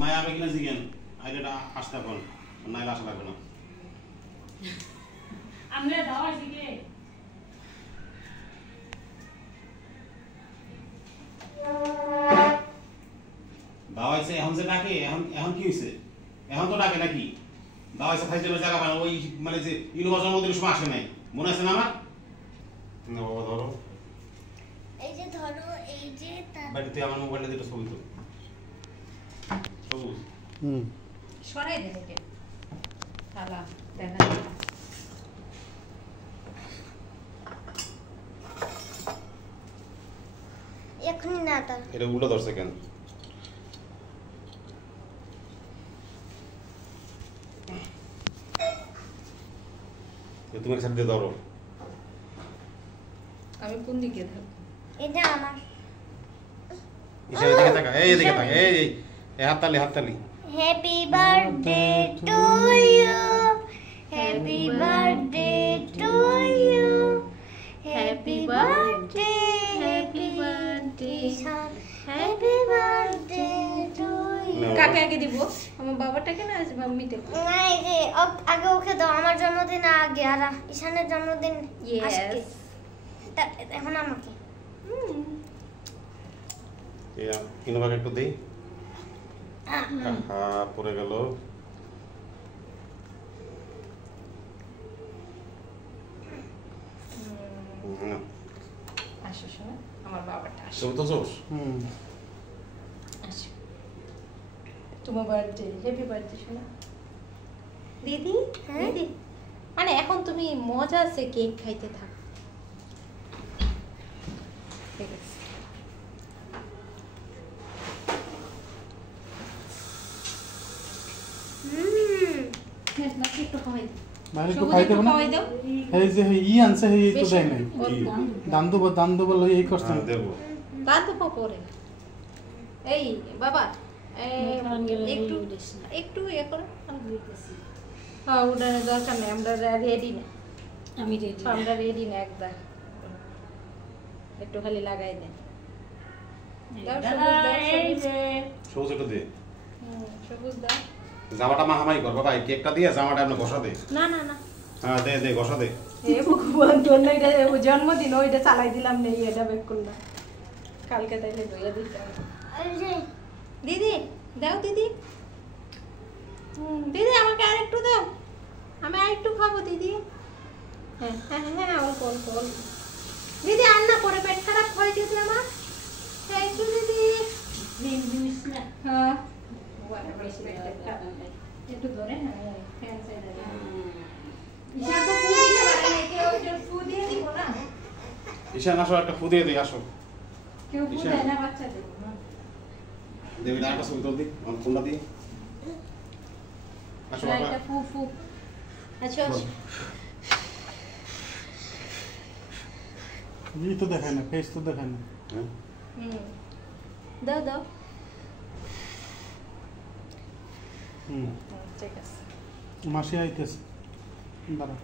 মায়া হবে কিনা জিজ্ঞেন আইডিয়াটা আসতে পারো নাইলে আসা লাগবে না আমরা দাও আজকে দাওয়াইছে এখন যে ডাকে এখন কি হইছে এখন তো ডাকে নাকি দাওয়াইছে খাইতে জায়গা বানা ওই মানে যে ইউনিভার্সিটির মধ্যে সময় আসে নাই মনে আছে না আমার না বাবা ধরো এই যে ধরো এই যে বাড়িতে আমার মোবাইলটা দিতে ছবি তো সবুজ সরাই দে থেকে তালা দেখা এখন না তা এটা উল্টো ধরছে কেন তুমি এক সাইড দিয়ে ধরো আমি কোন দিকে ধর এটা আমার ঈশা এদিকে তাকা এদিকে তাকা এই হাততালি happy birthday to you happy birthday to you happy birthday happy birthday happy birthday to you কাকে আগে দিব আমার বাবাটাকে না মাম্মিতে না এই যে আগে ওকে দাও আমার জন্মদিন আগে আর ঈশানের জন্মদিন আজকে এখন আমাকে ইনোভাকে একটু দিই পড়ে গেল আসো শোনো আমার বাবাটা আসো ছবি তো জোস আসো তোমার বার্থডে হ্যাপি বার্থডে শোনো দিদি দিদি মানে এখন তুমি মজা আছে কেক খাইতে থাকো ঠিক আছে একটু খাওয়াই বাইরে তো খাইতে না এই যে ই আনছে এই তো দেয় নাই দান দেব লই এই করছেন দেব দান তো পরে এই বাবা একটু একটু এ করো আমি দিতেছি হ্যাঁ উড়ানোর দরকার নেই আমরা রেডি না আমি রেডি আমরা রেডি না একদম একটু খালি লাগাই দেন সবুজ একটু দে সবুজ দাও জামাটা মাহামাই কর বাবা এই কেকটা দিয়ে জামাটা আপনি ঘষা দে না না না হ্যাঁ দে ঘষা দে এ ভগবান তোর না এটা জন্মদিন ওইটা চালাই দিলাম নেই এটা বেক করলাম কালকে তাইলে ধুইয়া দিতে দিদি দাও দিদি দিদি আমাকে আরেকটু দাও আমি আরেকটু খাবো দিদি হ্যাঁ হ্যাঁ হ্যাঁ অল্প অল্প অল্প দিদি আর না করে পেট খারাপ হয় দিদি আমার থ্যাংক ইউ দিদি হ্যাঁ একটু ধরে হ্যাঁ ফ্যান সাইডে ঈশান তো ফুল দিতে পারে না কেউ ওইটা ফুল দিয়ে দিব না ঈশান আসো একটা ফু দিয়ে দিই আসো কেউ ফুল দেয় না বাচ্চা দেব না দেবী না একটা ছবি তুল দি আমার ফোনটা দিয়ে আসো বাবা এটা ফু ফু আচ্ছা ই তো দেখায় না ফেস তো দেখায় না হ্যাঁ দাও দাও ঠিক আছে মাসি আইতেছে দাঁড়া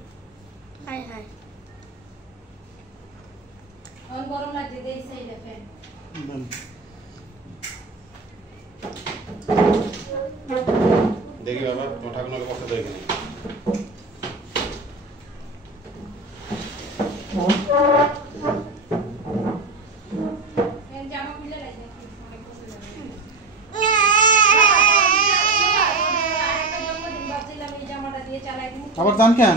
হাই হাই আর গরম লাগছে দেই সাইডে ফ্যান দেন দেখি বাবা তোমার ঠাকুরকে বসে দেয় কিনা জামা খুলে রাখি অনেক পছন্দ আরেকটা জন্মদিন ভাবছিলাম এই জামাটা দিয়ে চালাই দিই আবার জান কেন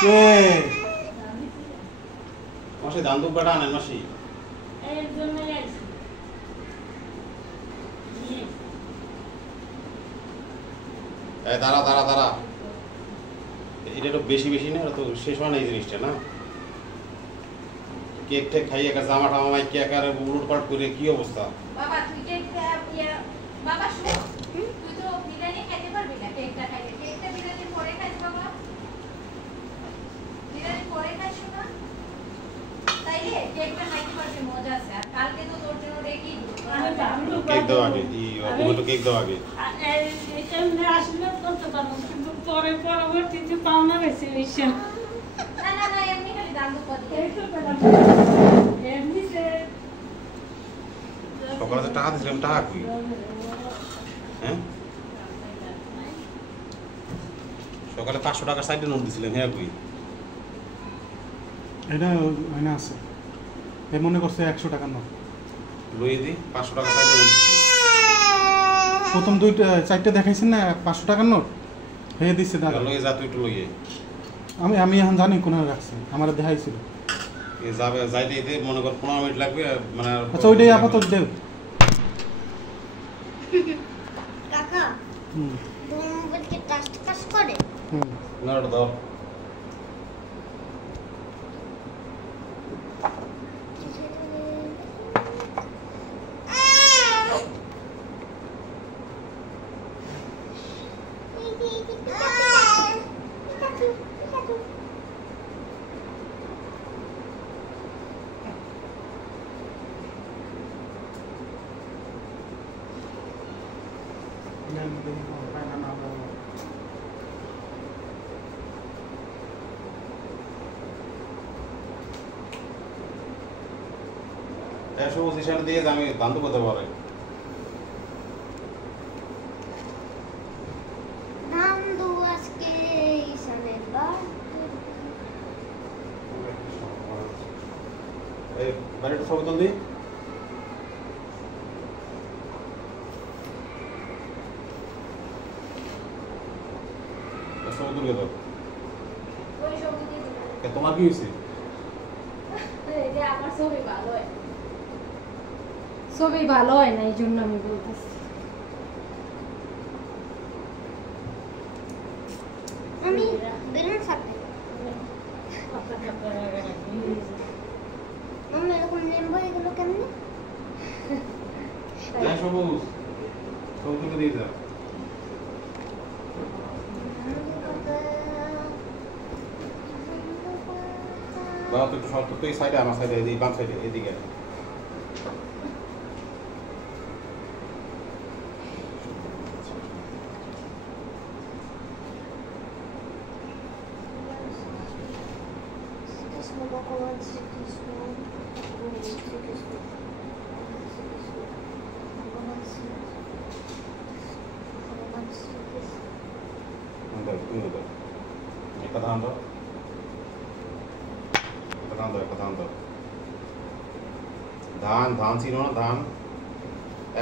কে মাসি ধান দুব্বাটা আনেন মাসি এর জন্য আইছি এই দাঁড়া এটা একটু বেশি না এটা তো শেষ হয় না এই জিনিসটা না কেক টেক খাইয়ে একটা জামা টামা মাই কেক আর উলট পাট করে কি অবস্থা বাবা তুই কেকটা বাবা শুন তুই তো বিরিয়ানি খেতে পারবি না কেকটা খাইলে কেকটা বিরিয়ানি পরে খাইস বাবা বিরিয়ানি পরে খাইস না তাইলে কেকটা খাইতে পারবি মজা আছে আর কালকে তো তোর জন্য রেখে দিব কেক দাও আগে তুমি তো কেক দাও আগে এখানে আসলে করতে পারবো কিন্তু পরে পরবর্তীতে পাওনা বেশি হয়েছে না না না এমনি খালি দাম তো কত এমনিতে সকালে যে টাকা দিয়েছিলাম টাকা কি হ্যাঁ সকালে 500 টাকা সাইডে নোট দিয়েছিলাম হ্যাঁ কই এটা মানে আছে এ মনে করছে 100 টাকার নোট লই দি 500 টাকা সাইডে নোট প্রথম দুইটা চারটা দেখাইছেন না 500 টাকার নোট হয়ে দিচ্ছে দাদা লই যা তুই একটু লইয়ে আমি এখন জানি কোথায় রাখছি আমার দেখাইছিল এ যাবে যাইতে এতে মনে কর 15 মিনিট লাগবে মানে আচ্ছা ওইটাই আপাতত দেও কাকা হুম তোমার মোবাইল কি টাচ কাজ করে? হুম না ওটা ধর এসব পজিশন দিয়ে আমি দান্ত করতে পারে নান্দু আজকে ঈশানের বার এই বাড়িটা ছবি তুল দি ছবি তুলে দাও ওই সবজি দিয়ে এ তোমার কি হয়েছে এই যে আমার ছবি ভালো হয় ছবি ভালো হয় না এই জন্য আমি বলতেছি আমি বেলুন সাথে মামা এরকম নেমবো এগুলো কেমনে? হ্যাঁ সবুজ ছবি তুলে দিয়ে দাও বাবা তুই একটু সর তুই এই সাইডে আমার সাইডে এই বাম সাইডে এদিকে শ্রীকৃষ্ণ ভগবান শ্রীকৃষ্ণ শ্রীকৃষ্ণ ভগবান শ্রীকৃষ্ণ अंदर तुम उधर एक कदम अंदर धान धान सी ना धान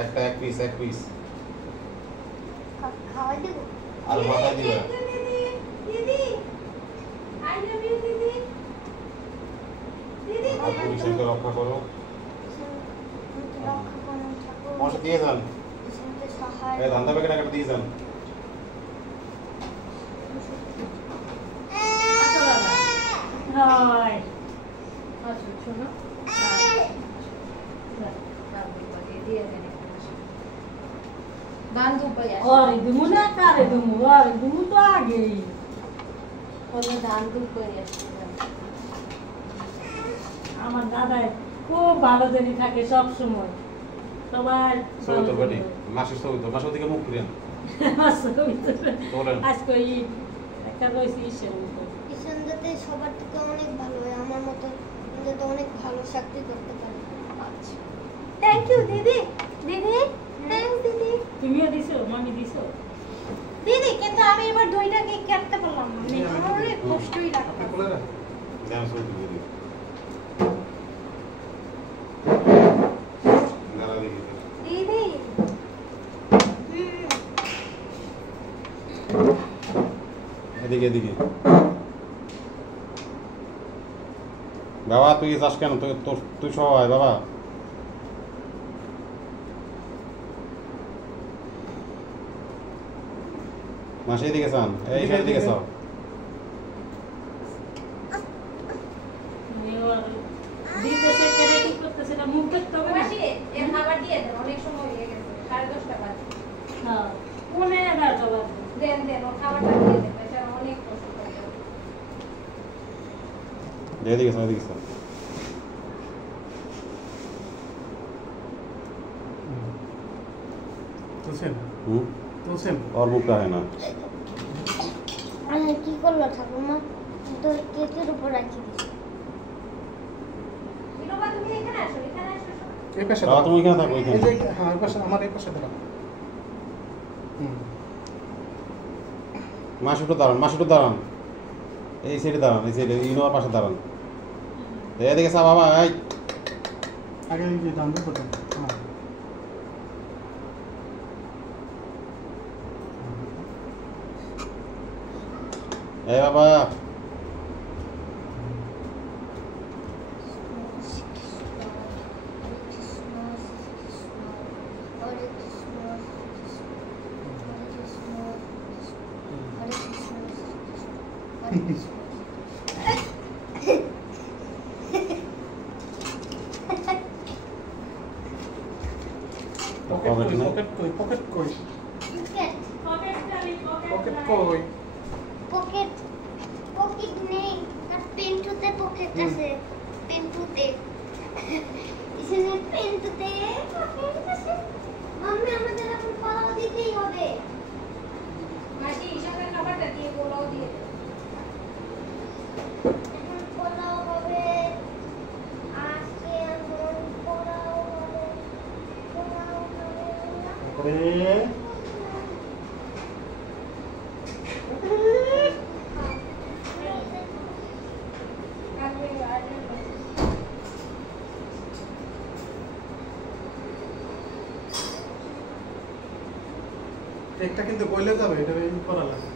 एक पीस খাওয়া দেব आलू माता दिया দিদি আই লাভ ইউ দিদি দিদি आप विषय को रखा करो রক্ষা করুন ঠাকুর कौन सा दिए जान ঈশানকে সহায় ए धंधा पे कट दिए जान হয় আসো শোনো দান দুপাই ওরে দুমু না কারে দুমু ওরে দুমু তো আগেই আসো দান দুপাই আসো আমার দাদাই খুব ভালো জানি থাকে সব সময় সবার सो तो बड़ी मासी सो तो मासी दिखे मुख करें बोलेন আজকে ঈদ একটা রয়েছে ঈশের মতো ঈশান যাতে সবার থেকে অনেক ভালো হয় আমার মতো যাতে অনেক ভালো চাকরি করতে পারে আচ্ছা থ্যাংক ইউ দিদি দিদি থ্যাংক দিদি তুমিও দিছো মামি দিছো দিদি কিন্তু আমি এবার দুইটা কেক কাটতে পারলাম না আমার অনেক কষ্টই লাগছে दाम सो तो दे नारा देखिए দিদি এদিকে এদিকে বাবা তুই যাস কেন তুই তুই সবাই বাবা মাসে এদিকে চান এই এদিকে চাও দিতেছে কেটে ঠিক করতেছে না মুখ দেখতে হবে না মাসি এর খাবার দিয়ে দেন অনেক সময় হয়ে গেছে 10:30 বাজে হ্যাঁ কোনে 11টা বাজে দেন দেন ওর খাবারটা দিয়ে দেন বেচারা অনেক কষ্ট করে এদিকে চাও এদিকে চাও তুলছেন হুম তুলছেন और मुक्का है ना আমি কি করলো ঠাকুমা তো কেকের উপর রাখি দিছি বিনোবা তুমি এখানে আসো এই পাশে বাবা তুমি ওইখানে থাকো ওইখানে। এই যে হ্যাঁ এই পাশে আমার এই পাশে দাঁড়াও। মাসুটো দাঁড়ান এই সাইডে দাঁড়ান, এই সাইডে ইনোভার পাশে দাঁড়ান। এদিকে চা বাবা, এই আগে এই যে দাঁড়ান প্রথম। হ্যাঁ এই বাবা পকেট কই পকেট পকেট নেই আর পেন্টুতে পকেট আছে পেন্টুতে ইসনে পেন্টুতে পকেট আছে মাম্মি আমাদের এখন পোলাও দিতেই হবে মাসি ঈশানের খাবারটা দিয়ে পোলাও দিয়ে দে। এখন পোলাও হবে আজকে এখন পোলাও হবে তারপরে একটা কিন্তু কইলে যাবে এটা করা লাগবে